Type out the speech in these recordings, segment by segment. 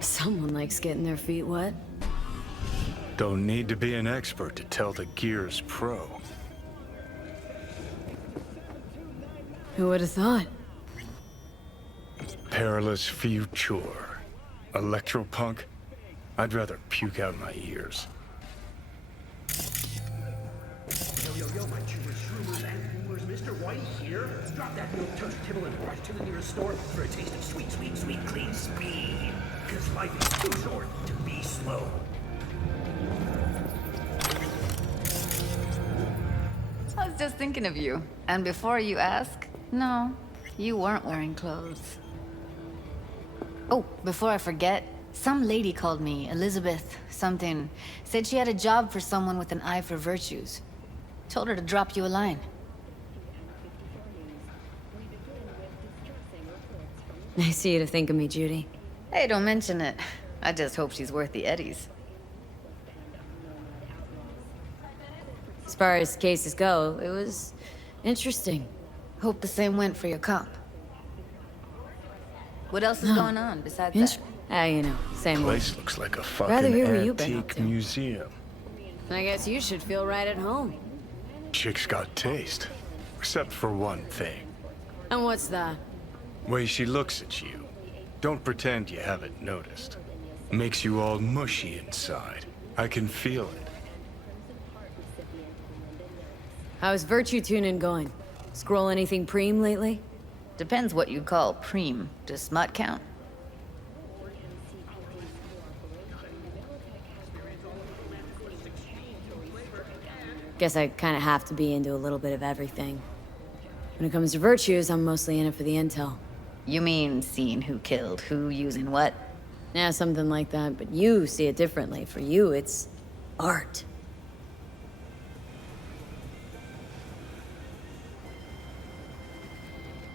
Someone likes getting their feet wet. Don't need to be an expert to tell the gear's pro. Who would have thought? Perilous future. Electropunk? I'd rather puke out my ears. Yo, my chewers, shroomers, and boomers, Mr. White here. Drop that milk toast kibble and rush to the nearest store for a taste of sweet, sweet, sweet, clean speed. Because life is too short to be slow. I was just thinking of you. And before you ask, no, you weren't wearing clothes. Oh, before I forget, some lady called me, Elizabeth something. Said she had a job for someone with an eye for virtues. Told her to drop you a line. Nice of you to think of me, Judy. Hey, don't mention it. I just hope she's worth the eddies. As far as cases go, it was interesting. Hope the same went for your comp. What else is going on besides that? You know, same way. Place looks like a Rather fucking hear what you've been up antique to. museum. I guess you should feel right at home. Chick's got taste. Except for one thing. And what's that? Way she looks at you. Don't pretend you haven't noticed. Makes you all mushy inside. I can feel it. How's virtue tuning going? Scroll anything preem lately? Depends what you call preem. Does smut count? Guess I kind of have to be into a little bit of everything. When it comes to virtues, I'm mostly in it for the intel. You mean seeing who killed who, using what? Yeah, something like that, but you see it differently. For you, it's art.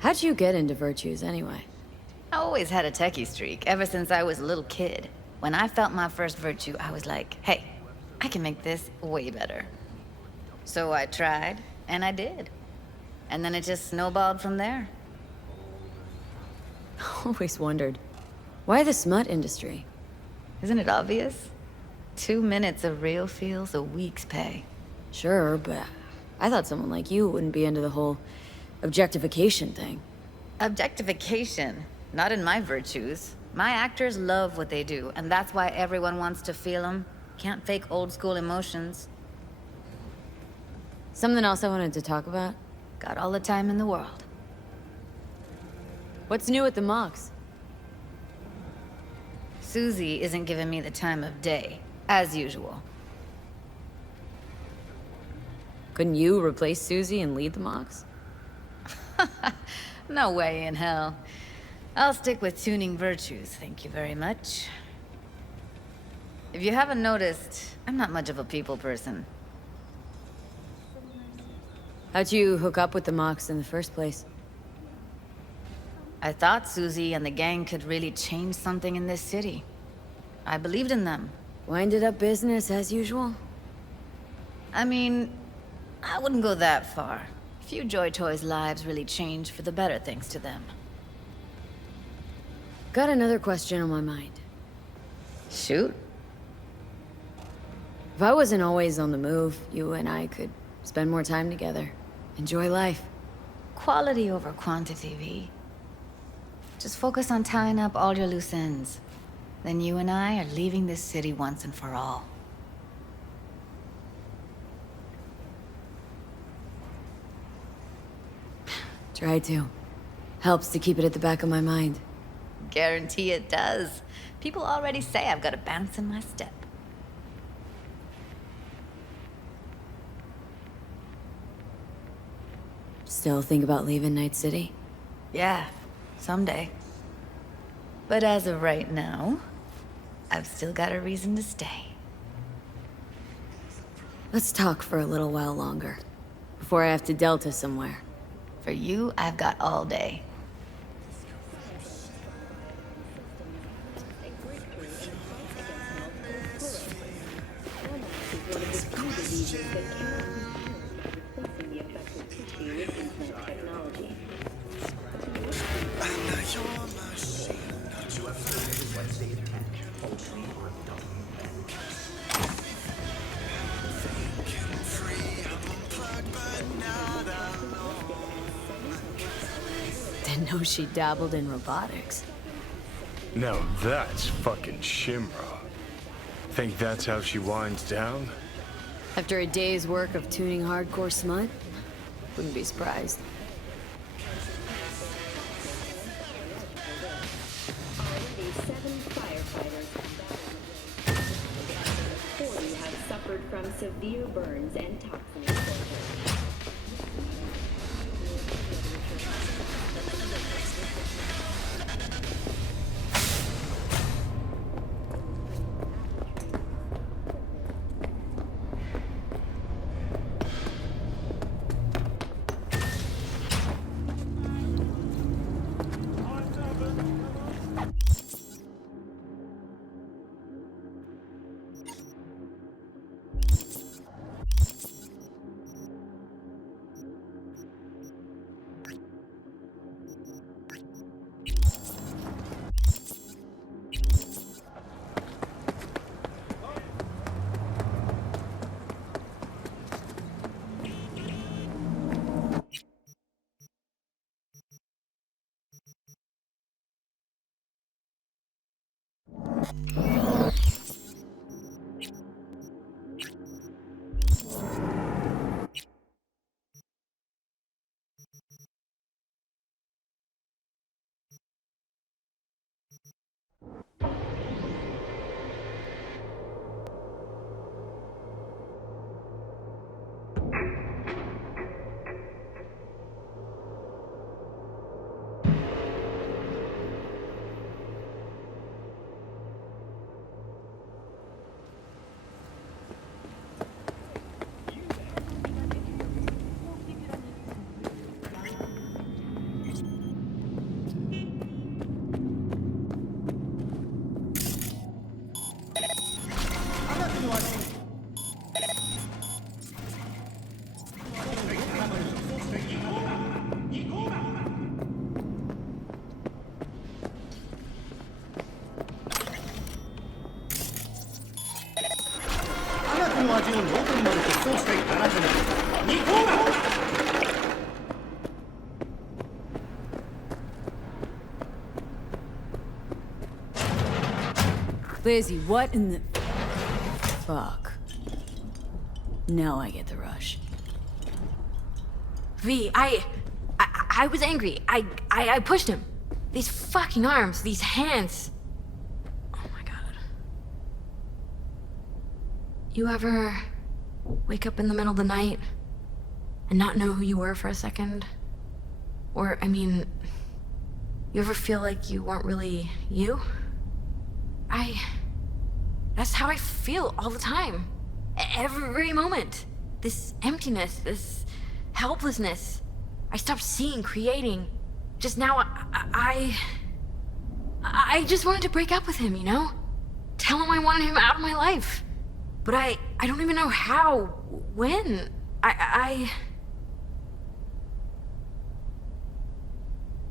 How'd you get into virtues, anyway? I always had a techie streak, ever since I was a little kid. When I felt my first virtue, I was like, hey, I can make this way better. So I tried, and I did. And then it just snowballed from there. Always wondered, why the smut industry? Isn't it obvious? 2 minutes of real feels a week's pay. Sure, but I thought someone like you wouldn't be into the whole objectification thing. Objectification? Not in my virtues. My actors love what they do, and that's why everyone wants to feel them. Can't fake old school emotions. Something else I wanted to talk about? Got all the time in the world. What's new at the mocks? Susie isn't giving me the time of day, as usual. Couldn't you replace Susie and lead the mocks? No way in hell. I'll stick with tuning virtues, thank you very much. If you haven't noticed, I'm not much of a people person. How'd you hook up with the mocks in the first place? I thought Susie and the gang could really change something in this city. I believed in them. Winded up business as usual? I mean, I wouldn't go that far. Few Joy Toys' lives really changed for the better thanks to them. Got another question on my mind. Shoot. If I wasn't always on the move, you and I could spend more time together. Enjoy life. Quality over quantity, V. Just focus on tying up all your loose ends. Then you and I are leaving this city once and for all. Try to. Helps to keep it at the back of my mind. Guarantee it does. People already say I've got a bounce in my step. Still think about leaving Night City? Yeah. Someday. But as of right now, I've still got a reason to stay. Let's talk for a little while longer, before I have to Delta somewhere. For you, I've got all day. Didn't know she dabbled in robotics. Now that's fucking Shimra. Think that's how she winds down? After a day's work of tuning hardcore smut? Wouldn't be surprised. Already 7 firefighters 40 have suffered from severe burns and toxin exposure. Lizzie, what in the... Fuck. Now I get the rush. V, I was angry. I pushed him. These fucking arms, these hands. Oh my god. You ever wake up in the middle of the night and not know who you were for a second? Or, I mean, you ever feel like you weren't really you? That's how I feel all the time. Every moment. This emptiness, this helplessness. I stopped seeing, creating. Just now, I just wanted to break up with him, you know? Tell him I wanted him out of my life. But I don't even know how, when.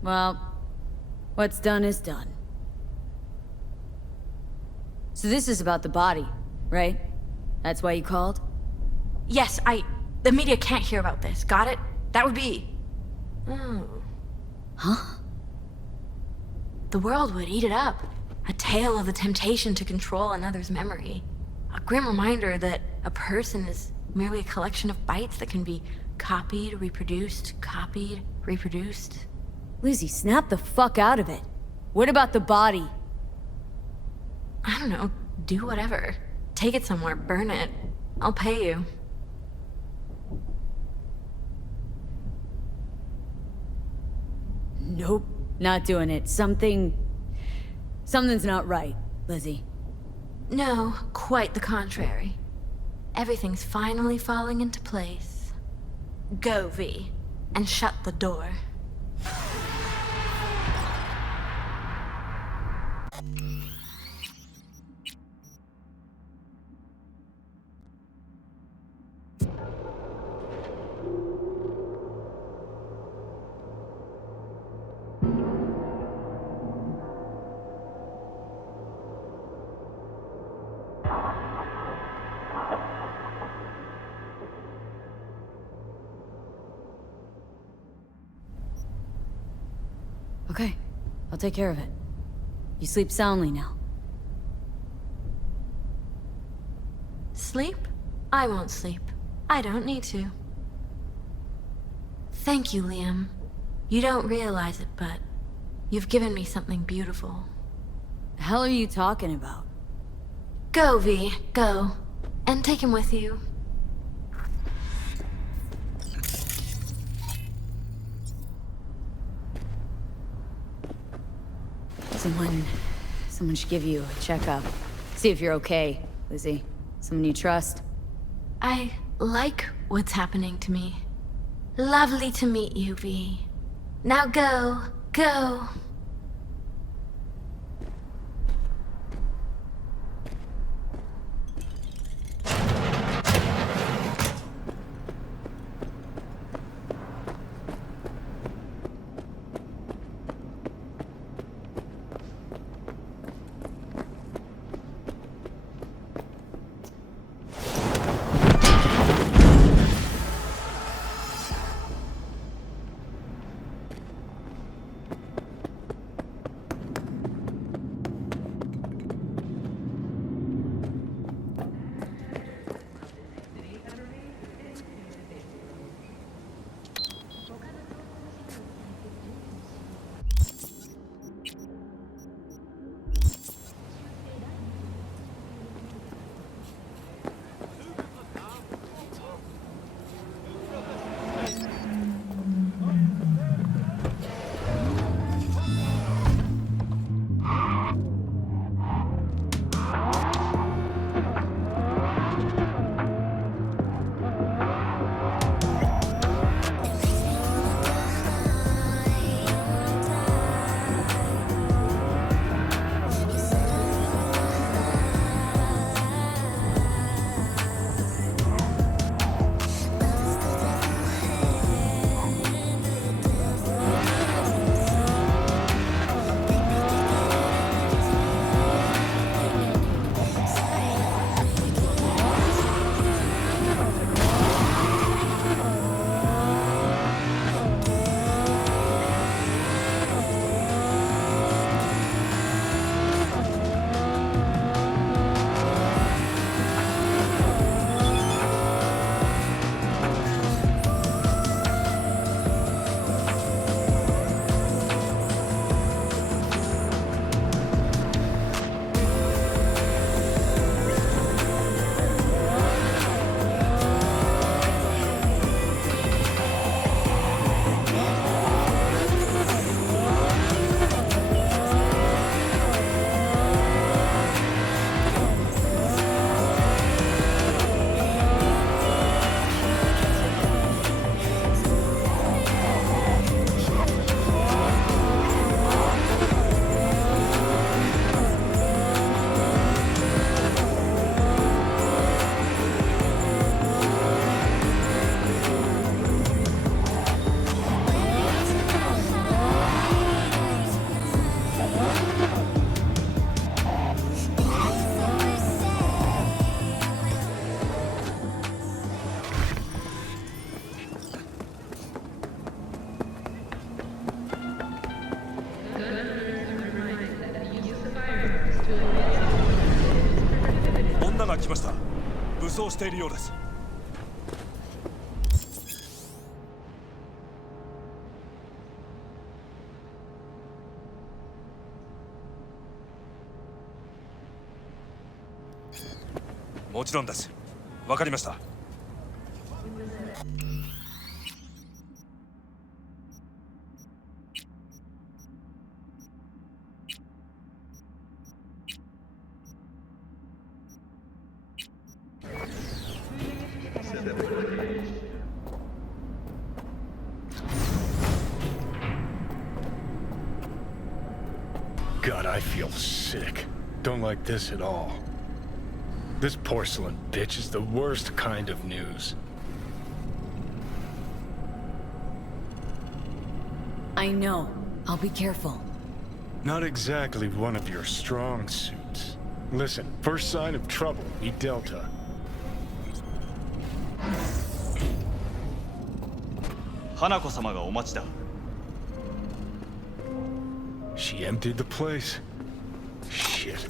Well, what's done is done. So this is about the body, right? That's why you called? Yes, the media can't hear about this. Got it? That would be... Oh. Huh? The world would eat it up. A tale of the temptation to control another's memory. A grim reminder that a person is merely a collection of bytes that can be copied, reproduced. Lizzie, snap the fuck out of it. What about the body? I don't know. Do whatever. Take it somewhere. Burn it. I'll pay you. Nope. Not doing it. Something's not right, Lizzie. No, quite the contrary. Everything's finally falling into place. Go, V, and shut the door. Okay, I'll take care of it. You sleep soundly now. Sleep? I won't sleep. I don't need to. Thank you, Liam. You don't realize it, but you've given me something beautiful. The hell are you talking about? Go, V, go. And take him with you. Someone should give you a checkup. See if you're okay, Lizzie. Someone you trust. I like what's happening to me. Lovely to meet you, V. Now go, go.もちろんです。わかりました。God, I feel sick. Don't like this at all. This porcelain bitch is the worst kind of news. I know. I'll be careful. Not exactly one of your strong suits. Listen, first sign of trouble, meet Delta. She emptied the place. Shit.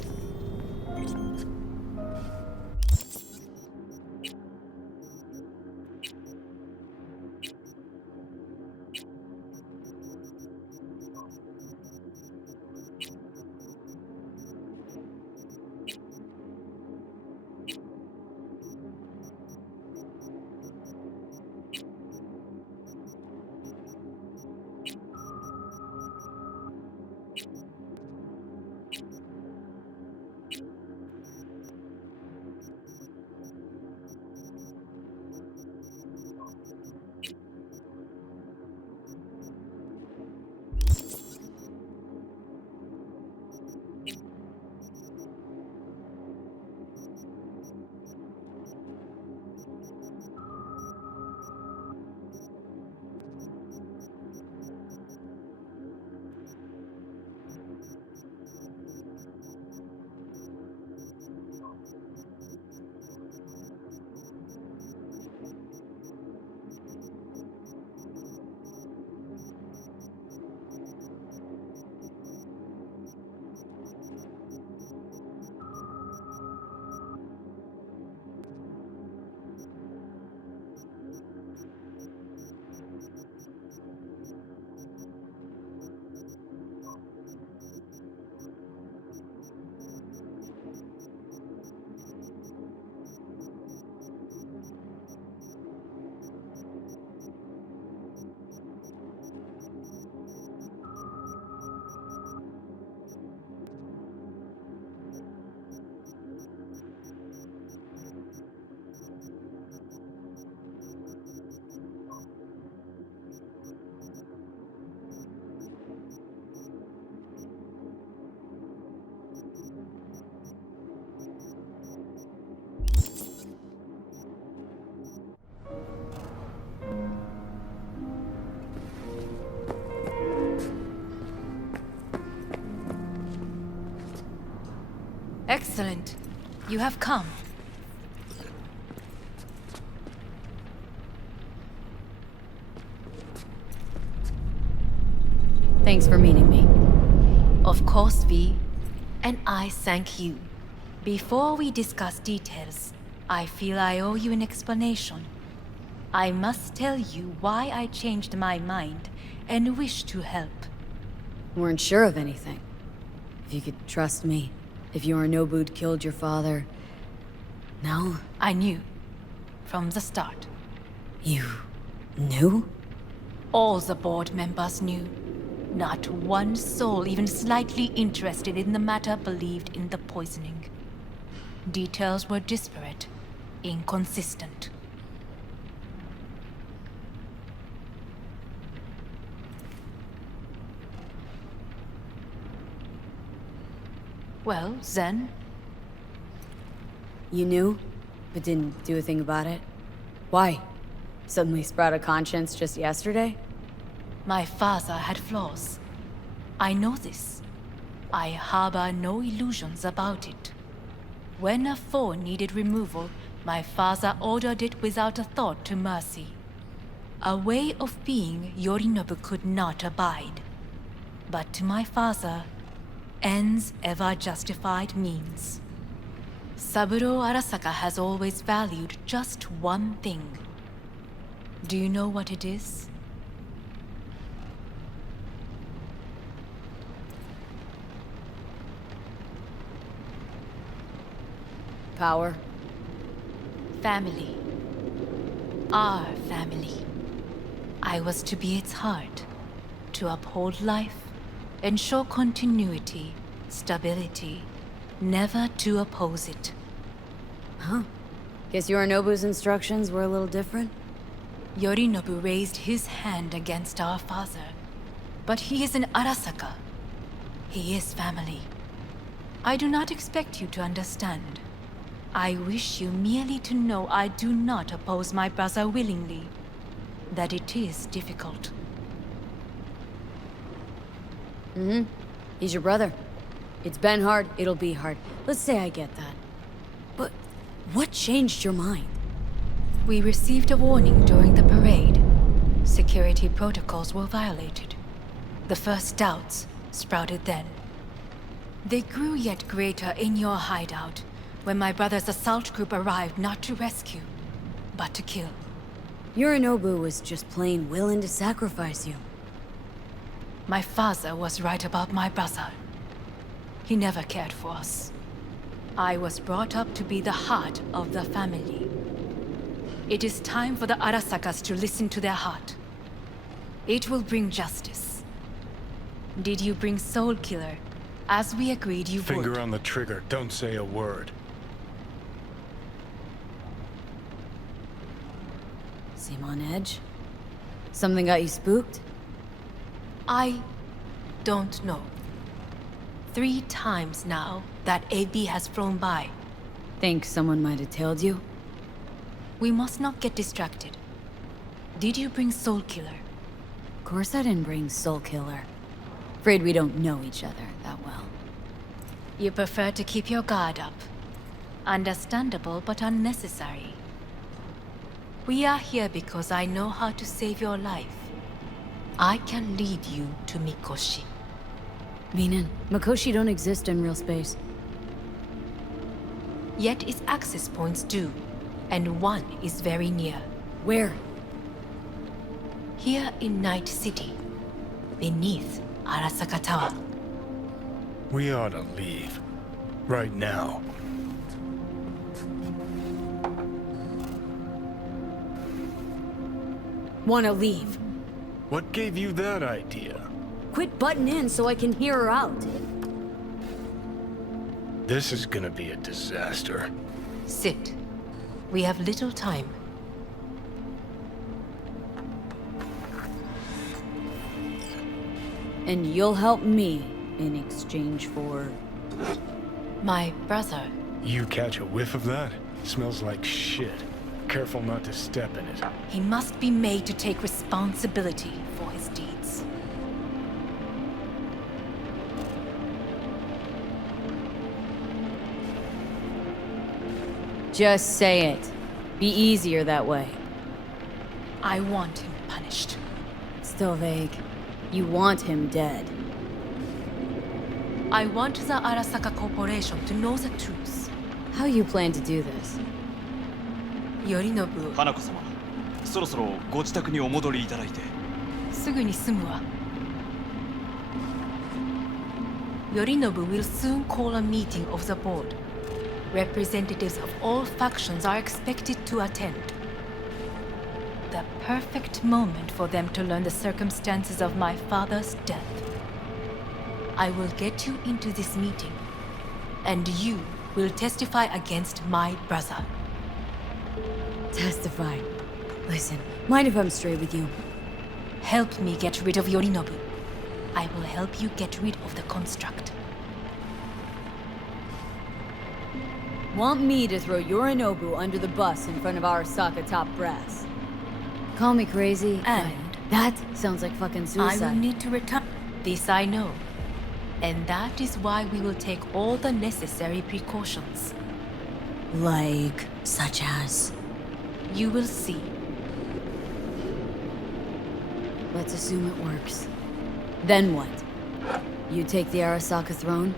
Excellent. You have come. Thanks for meeting me. Of course, V. And I thank you. Before we discuss details, I feel I owe you an explanation. I must tell you why I changed my mind and wish to help. Weren't sure of anything. If you could trust me. If Yorinobu'd killed your father... No? I knew. From the start. You... knew? All the board members knew. Not one soul even slightly interested in the matter believed in the poisoning. Details were disparate, inconsistent. Well, then... You knew, but didn't do a thing about it? Why? Suddenly sprout a conscience just yesterday? My father had flaws. I know this. I harbor no illusions about it. When a foe needed removal, my father ordered it without a thought to mercy. A way of being Yorinobu could not abide. But to my father, ends ever justified means. Saburo Arasaka has always valued just one thing. Do you know what it is? Power? Family. Our family. I was to be its heart, to uphold life, ensure continuity, stability, never to oppose it. Huh. Guess Yorinobu's instructions were a little different? Yorinobu raised his hand against our father, but he is an Arasaka. He is family. I do not expect you to understand. I wish you merely to know I do not oppose my brother willingly. That it is difficult. He's your brother. It's been hard, it'll be hard. Let's say I get that. But what changed your mind? We received a warning during the parade. Security protocols were violated. The first doubts sprouted then. They grew yet greater in your hideout when my brother's assault group arrived not to rescue, but to kill. Yorinobu was just plain willing to sacrifice you. My father was right about my brother. He never cared for us. I was brought up to be the heart of the family. It is time for the Arasakas to listen to their heart. It will bring justice. Did you bring Soul Killer, as we agreed you would? Finger on the trigger, don't say a word. Seem on edge? Something got you spooked? I don't know. 3 times now that AB has flown by. Think someone might have tailed you? We must not get distracted. Did you bring Soul Killer? Of course I didn't bring Soul Killer. Afraid we don't know each other that well. You prefer to keep your guard up. Understandable, but unnecessary. We are here because I know how to save your life. I can lead you to Mikoshi. Meaning, Mikoshi don't exist in real space. Yet its access points do, and one is very near. Where? Here in Night City, beneath Arasaka Tower. We ought to leave. Right now. Wanna leave? What gave you that idea? Quit butting in so I can hear her out. This is gonna be a disaster. Sit. We have little time. And you'll help me in exchange for... My brother. You catch a whiff of that? Smells like shit. Careful not to step in it. He must be made to take responsibility for his deeds. Just say it. Be easier that way. I want him punished. Still vague. You want him dead. I want the Arasaka Corporation to know the truth. How you plan to do this? Yorinobu, 花子様、そろそろご自宅にお戻りいただいて。すぐに済むわ。Yorinobu will soon call a meeting of the board. Representatives of all factions are expected to attend. The perfect moment for them to learn the circumstances of my father's death. I will get you into this meeting, and you will testify against my brother. Testify. Listen, mind if I'm straight with you? Help me get rid of Yorinobu. I will help you get rid of the construct. Want me to throw Yorinobu under the bus in front of Arasaka top brass? Call me crazy, And but that sounds like fucking suicide. I will need to return. This I know. And that is why we will take all the necessary precautions. Like, such as? You will see. Let's assume it works. Then what? You take the Arasaka throne?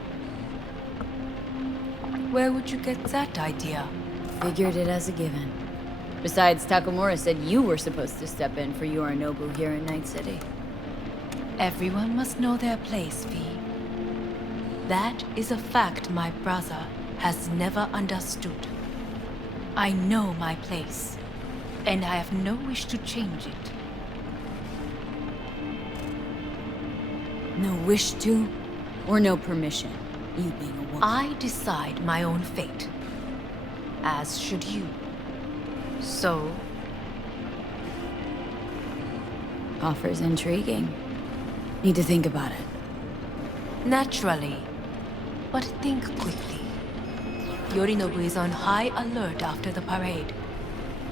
Where would you get that idea? Figured it as a given. Besides, Takamura said you were supposed to step in for Yorinobu here in Night City. Everyone must know their place, V. That is a fact my brother has never understood. I know my place, and I have no wish to change it. No wish to, or no permission, you being a woman. I decide my own fate, as should you. So, Offer's intriguing. Need to think about it. Naturally. But think quickly. Yorinobu is on high alert after the parade.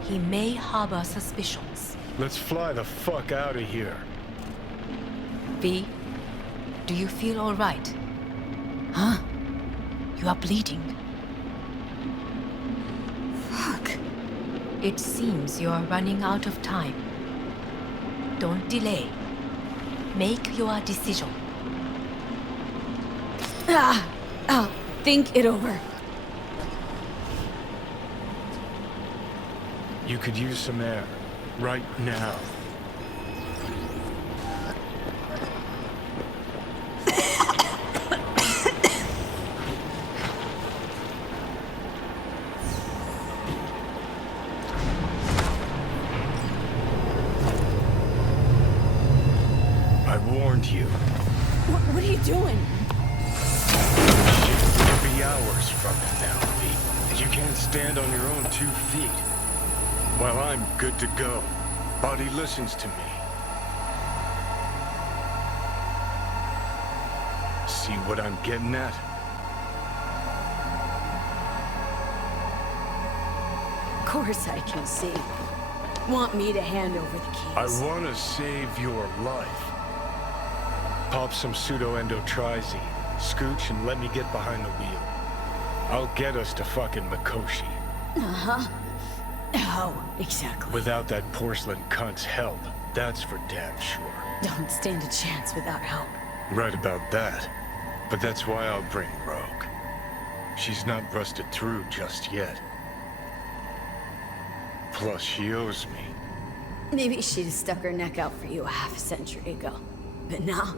He may harbor suspicions. Let's fly the fuck out of here. V, do you feel all right? Huh? You are bleeding. Fuck. It seems you are running out of time. Don't delay. Make your decision. I'll think it over. You could use some air. Right now. I warned you. What are you doing? It'll be hours from it now, V. You can't stand on your own 2 feet. Well, I'm good to go. Body listens to me. See what I'm getting at? Of course I can see. Want me to hand over the keys? I want to save your life. Pop some pseudo-endotrizine, scooch, and let me get behind the wheel. I'll get us to fucking Mikoshi. Uh-huh. How exactly? Without that porcelain cunt's help, that's for damn sure. Don't stand a chance without help. Right about that. But that's why I'll bring Rogue. She's not rusted through just yet. Plus, she owes me. Maybe she'd have stuck her neck out for you a half a century ago. But now,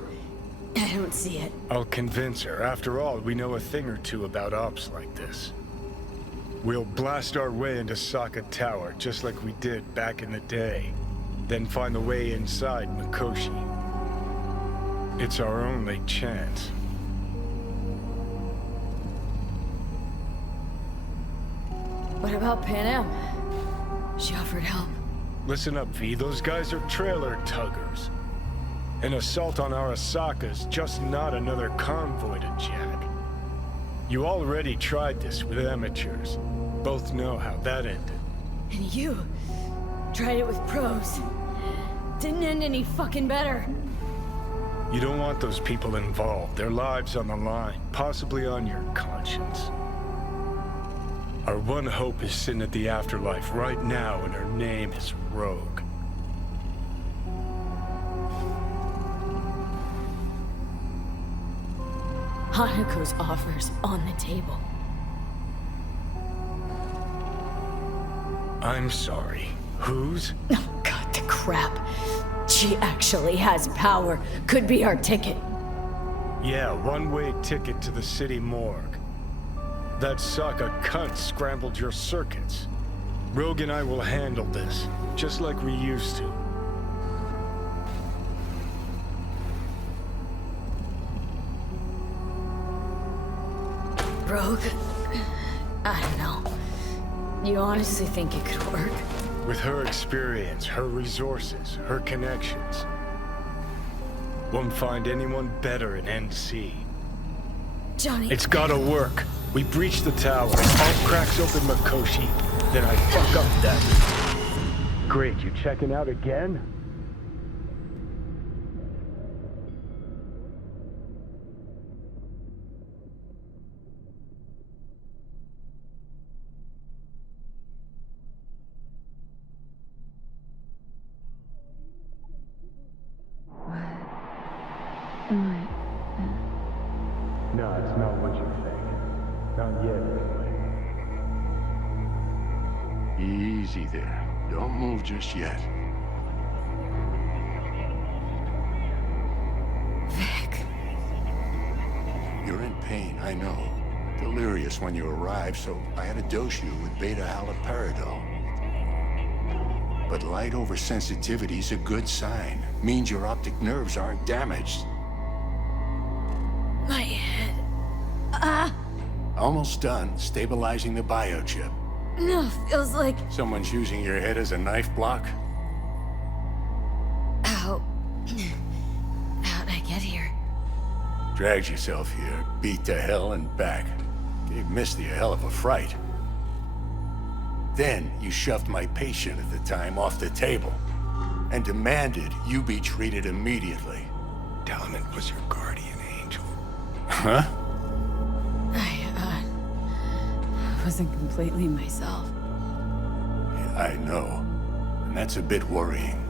I don't see it. I'll convince her. After all, we know a thing or two about ops like this. We'll blast our way into Sokka Tower, just like we did back in the day. Then find the way inside Mikoshi. It's our only chance. What about Pan Am? She offered help. Listen up, V. Those guys are trailer tuggers. An assault on Arasaka's just not another convoy to jack. You already tried this with amateurs. Both know how that ended. And you tried it with pros. Didn't end any fucking better. You don't want those people involved. Their lives on the line, possibly on your conscience. Our one hope is sitting at the afterlife right now, and her name is Rogue. Hanako's offer's on the table. I'm sorry. Whose? Oh, God, the crap. She actually has power. Could be our ticket. Yeah, one-way ticket to the city morgue. That Sokka cunt scrambled your circuits. Rogue and I will handle this, just like we used to. Rogue? I don't know. You honestly think it could work? With her experience, her resources, her connections. Won't find anyone better in NC. Johnny... It's gotta work. We breach the tower, all cracks open Mikoshi, then I fuck up that. Great, you checking out again? No, it's not what you think. Not yet, anyway. Easy there. Don't move just yet. Vic. You're in pain, I know. Delirious when you arrived, so I had to dose you with beta-haloperidol. But light oversensitivity's a good sign. Means your optic nerves aren't damaged. My head. Almost done stabilizing the biochip. No, feels like... Someone's using your head as a knife block? How... How'd I get here? Dragged yourself here, beat to hell and back. Gave Misty a hell of a fright. Then you shoved my patient at the time off the table and demanded you be treated immediately. Dalman was your guardian angel. Huh? I wasn't completely myself. Yeah, I know. And that's a bit worrying.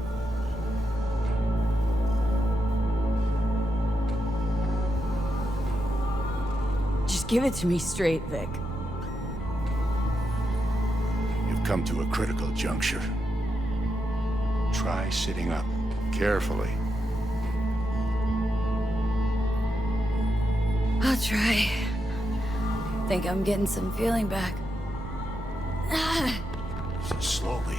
Just give it to me straight, Vic. You've come to a critical juncture. Try sitting up. Carefully. I'll try. Think I'm getting some feeling back. Slowly.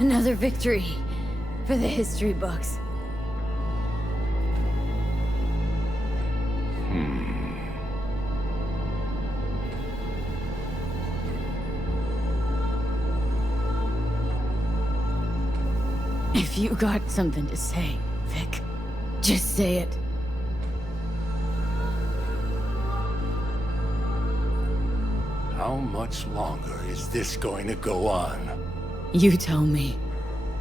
Another victory for the history books. If you got something to say, Vic, just say it. How much longer is this going to go on? You tell me.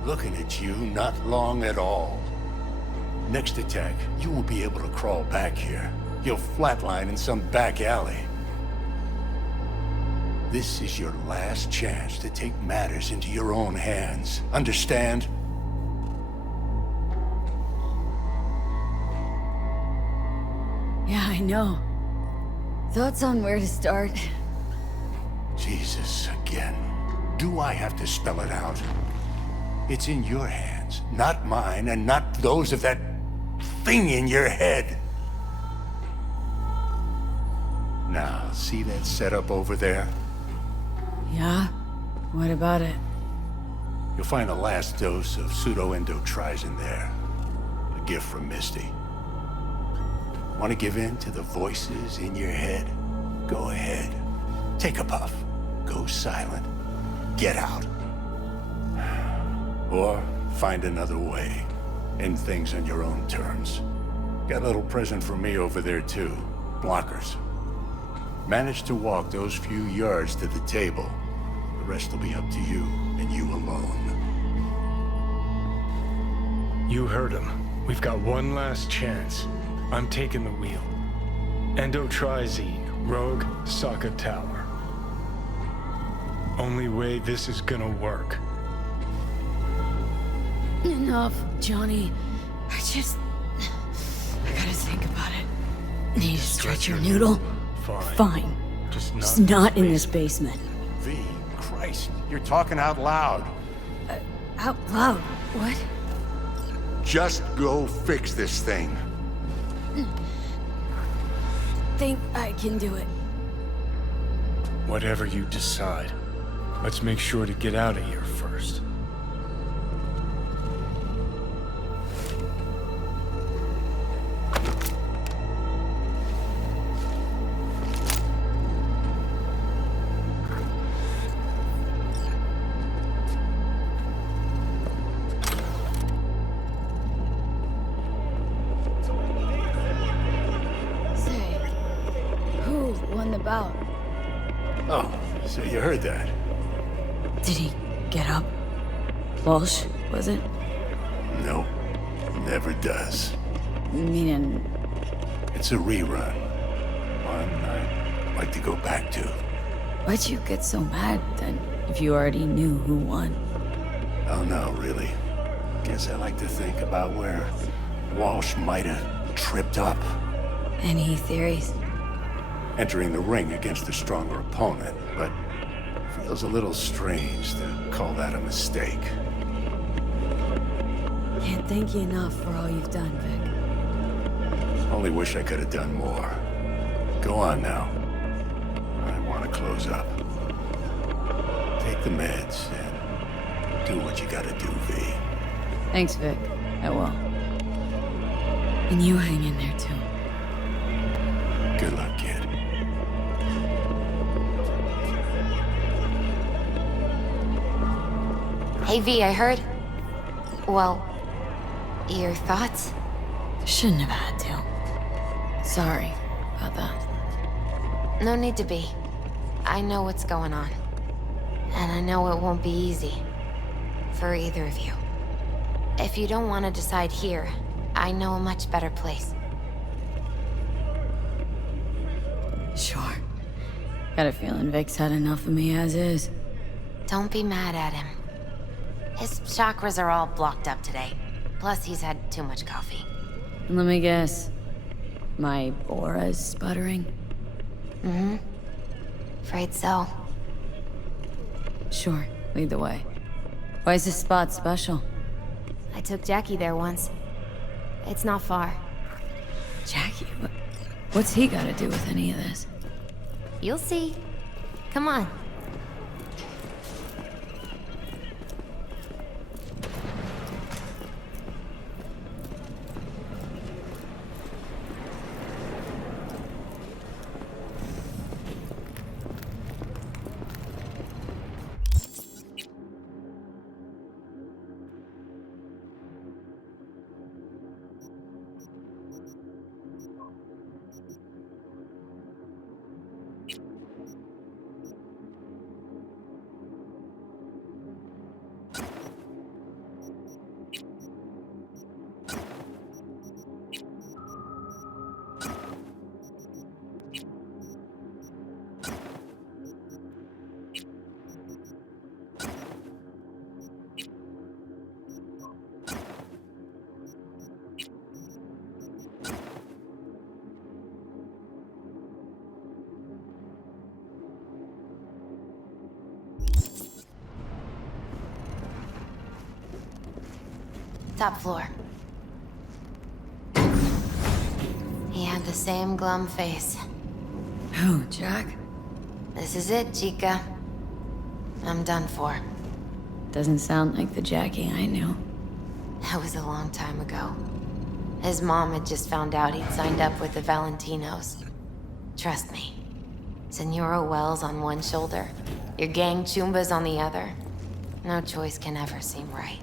Looking at you, not long at all. Next attack, you won't be able to crawl back here. You'll flatline in some back alley. This is your last chance to take matters into your own hands. Understand? Yeah, I know. Thoughts on where to start? Jesus, again. Do I have to spell it out? It's in your hands, not mine, and not those of that thing in your head. Now, see that setup over there? Yeah? What about it? You'll find the last dose of pseudo-endotrizin there. A gift from Misty. Want to give in to the voices in your head? Go ahead. Take a puff. Go silent. Get out. Or find another way. End things on your own terms. Got a little present for me over there too. Blockers. Manage to walk those few yards to the table. The rest will be up to you, and you alone. You heard him. We've got one last chance. I'm taking the wheel. Endotrizine, Rogue, Sokka Tower. Only way this is gonna work. Enough, Johnny. I gotta think about it. Need to stretch your noodle? Fine. Just not in this basement. V, Christ, you're talking out loud. Out loud? What? Just go fix this thing. Think I can do it. Whatever you decide. Let's make sure to get out of here first. About? Oh, so you heard that. Did he get up? Walsh, was it? Nope. Never does. Meaning... It's a rerun. One I'd like to go back to. Why'd you get so mad, then, if you already knew who won? Oh, no, really. Guess I like to think about where Walsh might have tripped up. Any theories? Entering the ring against a stronger opponent, but feels a little strange to call that a mistake. Can't thank you enough for all you've done, Vic. Only wish I could have done more. Go on now. I want to close up. Take the meds and do what you gotta do, V. Thanks, Vic. I will. And you hang in there, too. Good luck, kid. Hey V, I heard... Well, Your thoughts? Shouldn't have had to. Sorry about that. No need to be. I know what's going on. And I know it won't be easy. For either of you. If you don't want to decide here, I know a much better place. Sure. Got a feeling Vic's had enough of me as is. Don't be mad at him. His chakras are all blocked up today. Plus, he's had too much coffee. Let me guess. My aura's sputtering? Mm-hmm. Afraid so. Sure, lead the way. Why is this spot special? I took Jackie there once. It's not far. Jackie? What's he got to do with any of this? You'll see. Come on. Top floor. He had the same glum face. Who, Jack? This is it, Chica. I'm done for. Doesn't sound like the Jackie I knew. That was a long time ago. His mom had just found out he'd signed up with the Valentinos. Trust me. Senora Wells on one shoulder, your gang Chumbas on the other. No choice can ever seem right.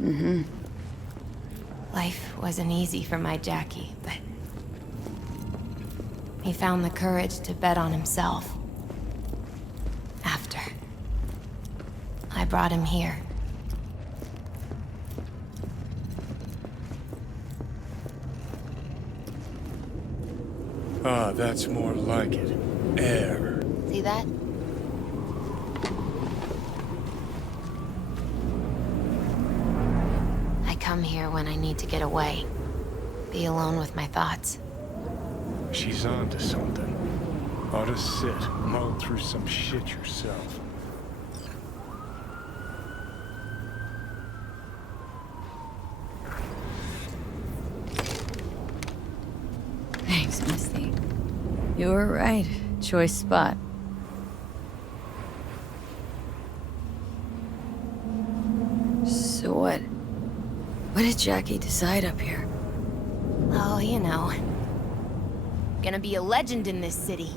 Mm-hmm. Life wasn't easy for my Jackie, but he found the courage to bet on himself. After I brought him here. Ah, that's more like it. Air. See that? I come here when I need to get away. Be alone with my thoughts. She's on to something. Ought to sit, mull through some shit yourself. Thanks, Misty. You were right. Choice spot. So what? What did Jackie decide up here? Oh, you know. Gonna be a legend in this city.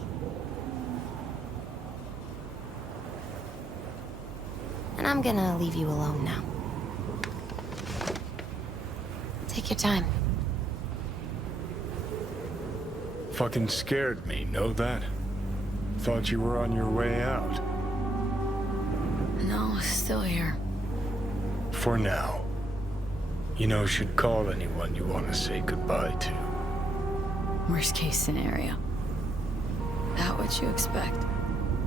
And I'm gonna leave you alone now. Take your time. Fucking scared me, know that? Thought you were on your way out. No, still here. For now. You know, should call anyone you want to say goodbye to. Worst case scenario. That what you expect?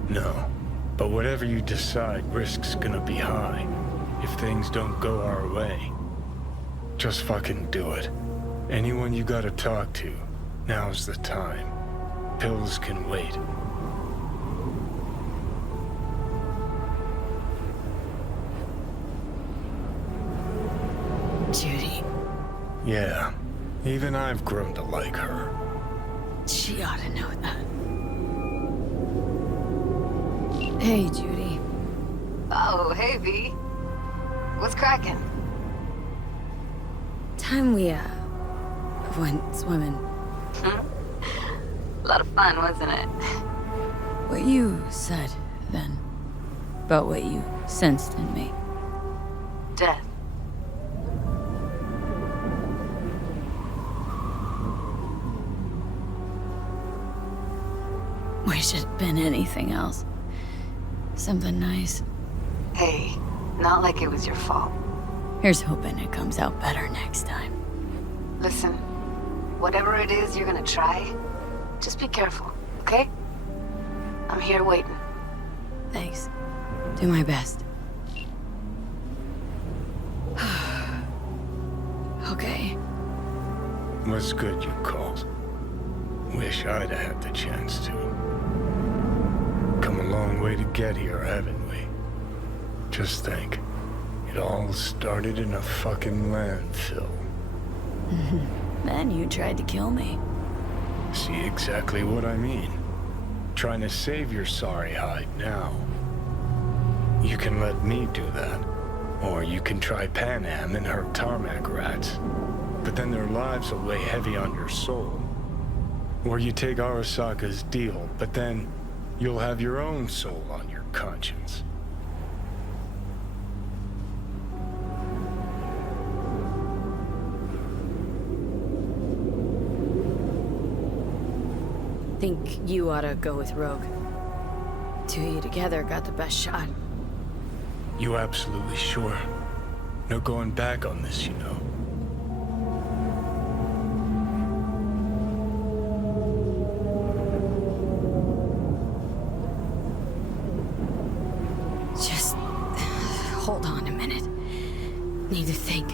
No. But whatever you decide, risk's gonna be high. If things don't go our way. Just fucking do it. Anyone you gotta talk to, now's the time. Pills can wait. Judy. Yeah. Even I've grown to like her. She ought to know that. Hey, Judy. Oh, hey, V. What's cracking? Time we, went swimming. A lot of fun, wasn't it? What you said, then. About what you sensed in me. Death. Wish it'd been anything else. Something nice. Hey, not like it was your fault. Here's hoping it comes out better next time. Listen, whatever it is you're gonna try, just be careful, okay? I'm here waiting. Thanks. Do my best. Okay. Was good you called. Wish I'd had the chance to. Come a long way to get here, haven't we? Just think. It all started in a fucking landfill. Then you tried to kill me. See exactly what I mean. Trying to save your sorry hide now. You can let me do that. Or you can try Panam and her tarmac rats. But then their lives will weigh heavy on your soul. Or you take Arasaka's deal, but then you'll have your own soul on your conscience. Think you ought to go with Rogue. Two of you together got the best shot. You absolutely sure? No going back on this, you know. Just hold on a minute. Need to think.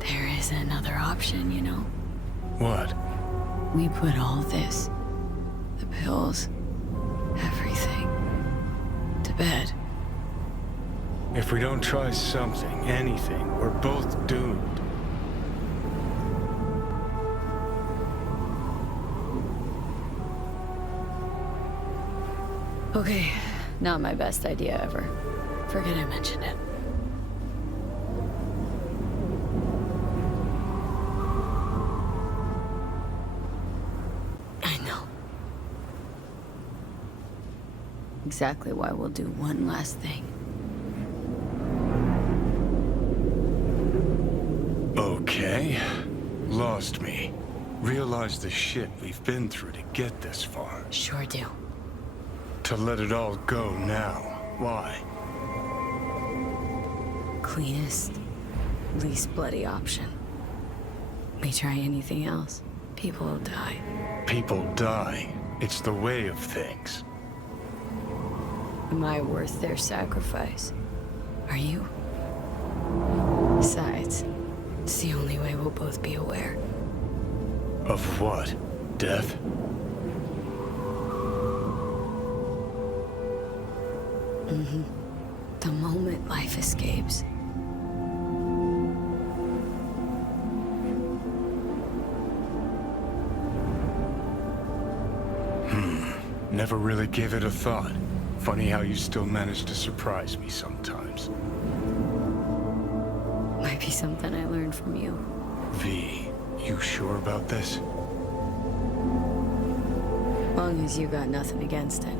There is another option, you know. What? We put all this, the pills, everything, to bed. If we don't try something, anything, we're both doomed. Okay, not my best idea ever. Forget I mentioned it. I know. Exactly why we'll do one last thing. Okay. Lost me. Realize the shit we've been through to get this far. Sure do. To let it all go now. Why? Cleanest, least bloody option. We try anything else, people will die. People die. It's the way of things. Am I worth their sacrifice? Are you? Besides, it's the only way we'll both be aware. Of what? Death? Mm-hmm. The moment life escapes. Never really gave it a thought. Funny how you still manage to surprise me sometimes. Might be something I learned from you. V, you sure about this? Long as you got nothing against it.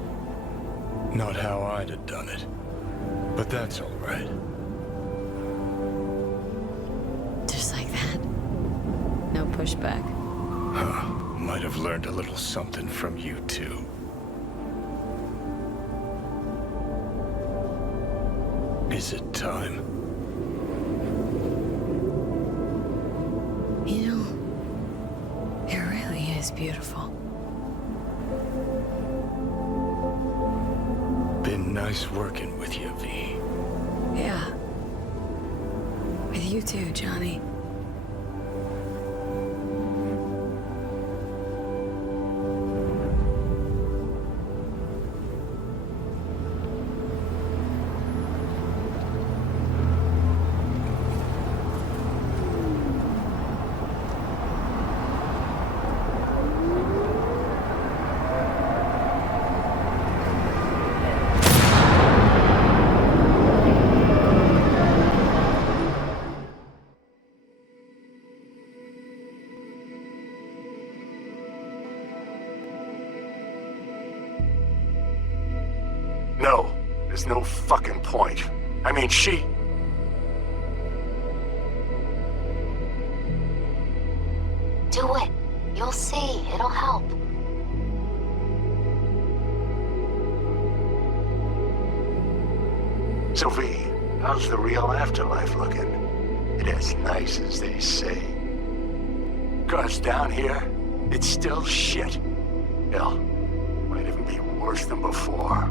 Not how I'd have done it. But that's all right. Just like that. No pushback. Huh. Might have learned a little something from you, too. Is it time? You know, it really is beautiful. Been nice working with you, V. Yeah. With you too, Johnny. No, there's no fucking point. I mean, she... So V, how's the real afterlife looking? It as nice as they say? 'Cause down here, it's still shit. Hell, might even be worse than before.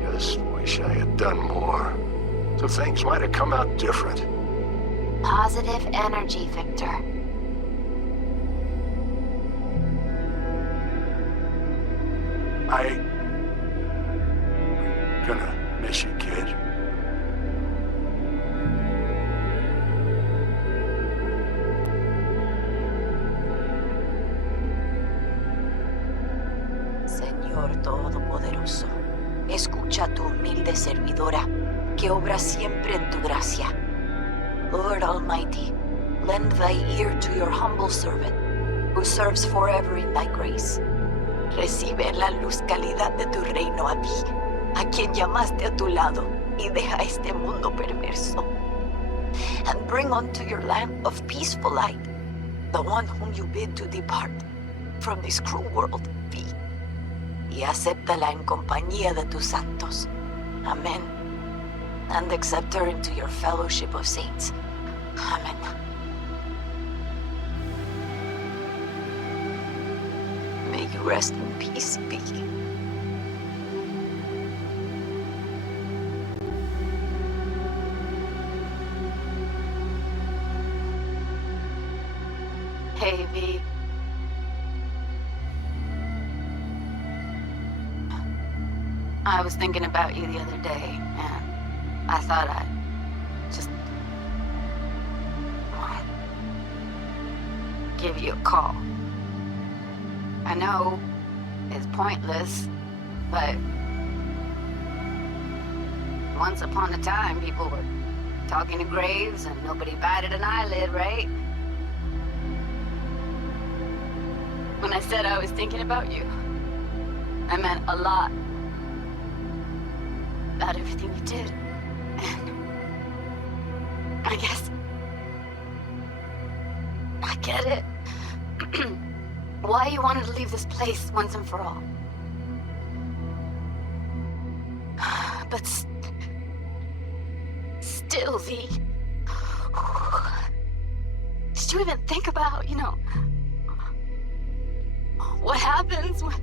Just wish I had done more. So things might have come out different. Positive energy, Victor. I'm gonna miss you, kid. Señor Todopoderoso, escucha a tu humilde servidora, que obra siempre en tu gracia. Lord Almighty, lend thy ear to your humble servant, who serves forever in thy grace. Recibe en la luz calidad de tu reino a ti, a quien llamaste a tu lado, y deja este mundo perverso. And bring unto your land of peaceful light, the one whom you bid to depart from this cruel world, be. Y acéptala en compañía de tus santos. Amen. And accept her into your fellowship of saints. Amen. May you rest in peace, Vicky. Hey, V. I was thinking about you the other day, and I thought I'd just give you a call. I know it's pointless, but once upon a time, people were talking to graves and nobody batted an eyelid, right? When I said I was thinking about you, I meant a lot. About everything you did. And I guess I get it. Why you wanted to leave this place once and for all. But still, V. Did you even think about, what happens when...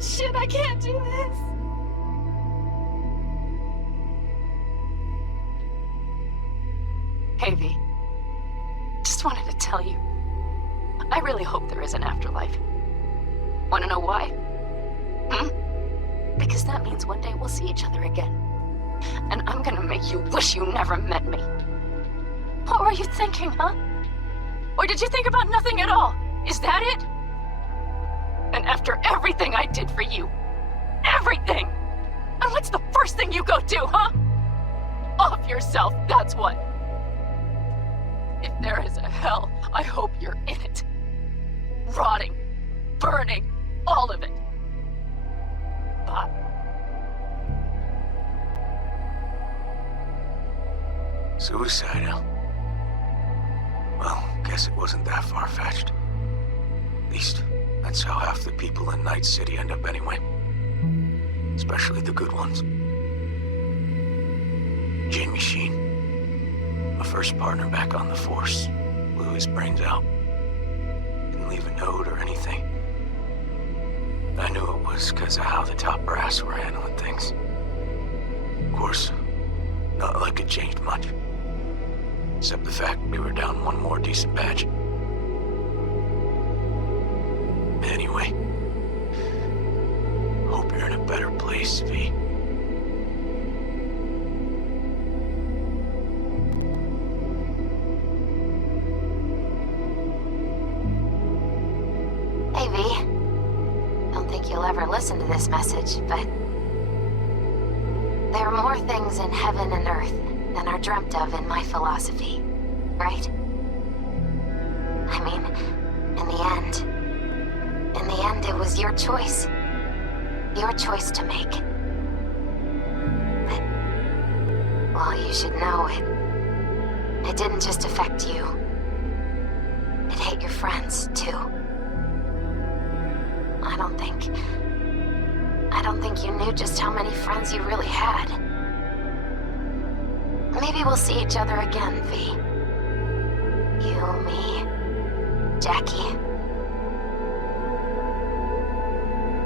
Shit, I can't do this. Hey, V. Just wanted to tell you, I really hope there is an afterlife. Want to know why? Because that means one day we'll see each other again. And I'm gonna make you wish you never met me. What were you thinking, huh? Or did you think about nothing at all? Is that it? And after everything I did for you, everything! And what's the first thing you go do, huh? Off yourself, that's what. If there is a hell, I hope you're in it. Rotting, burning, all of it. But... Suicide, huh? Well, guess it wasn't that far-fetched. At least, that's how half the people in Night City end up anyway. Especially the good ones. Jamie Sheen, my first partner back on the force, blew his brains out. Didn't leave a note or anything. I knew it was because of how the top brass were handling things. Of course, not like it changed much. Except the fact we were down one more decent batch. Anyway, hope you're in a better place, V. Hey, V. Don't think you'll ever listen to this message, but there are more things in heaven and earth than are dreamt of in my philosophy, right? I mean, in the end, it was your choice. Your choice to make. But, well, you should know it didn't just affect you. It hit your friends, too. I don't think you knew just how many friends you really had. Maybe we'll see each other again, V. You, me, Jackie.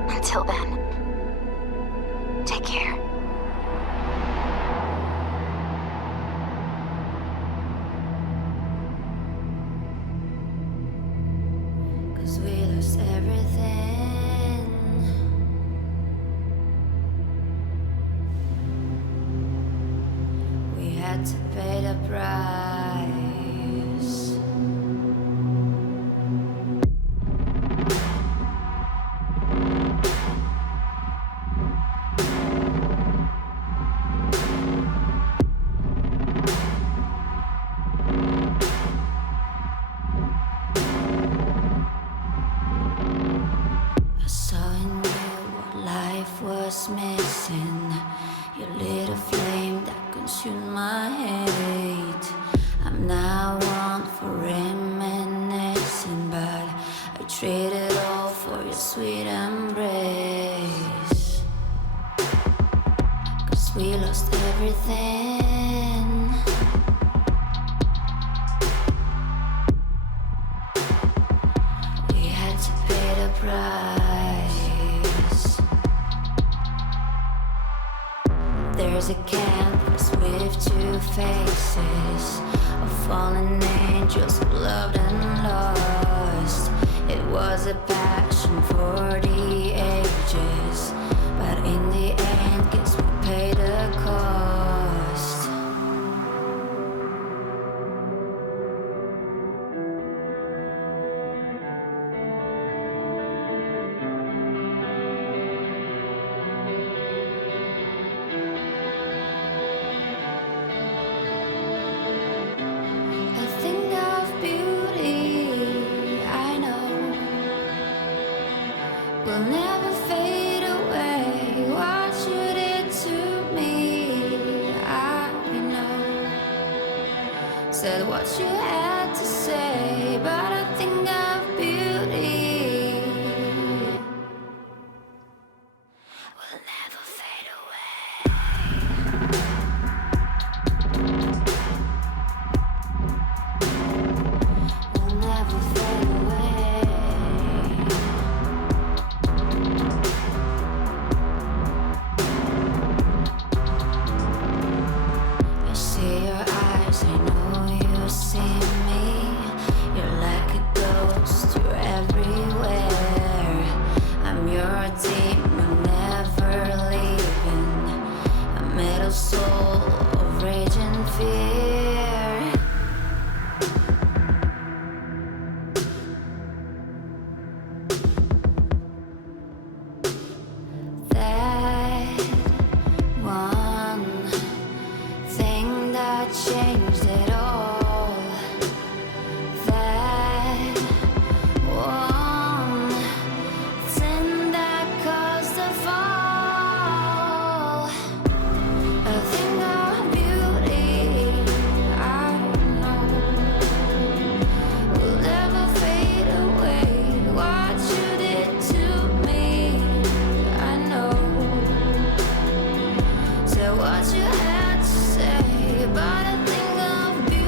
Until then, take care. Cause we lost everything. We had to pay the price. I saw in you what life was missing. You lit a flame that consumed my hate. I'm now one for reminiscing, but I traded all for your sweet embrace. Cause we lost everything. We had to pay the price. There's a canvas with two faces of fallen angels who loved and lost. It was a passion for the ages, but in the end, guess we paid the cost. A thing of beauty, I know, will never fade away. What you did to me, I know. Said what you had to say, but a thing of beauty will never fade away. Will never fade away. I see your eyes, I know you see me. You're like a ghost, you're everywhere. I'm your demon, never leaving. A metal soul of rage and fear. That one thing that changed it all. That one thing that caused the fall. A thing of beauty, I know, will never fade away. What you did to me, I know. So what you had to say about a thing of beauty.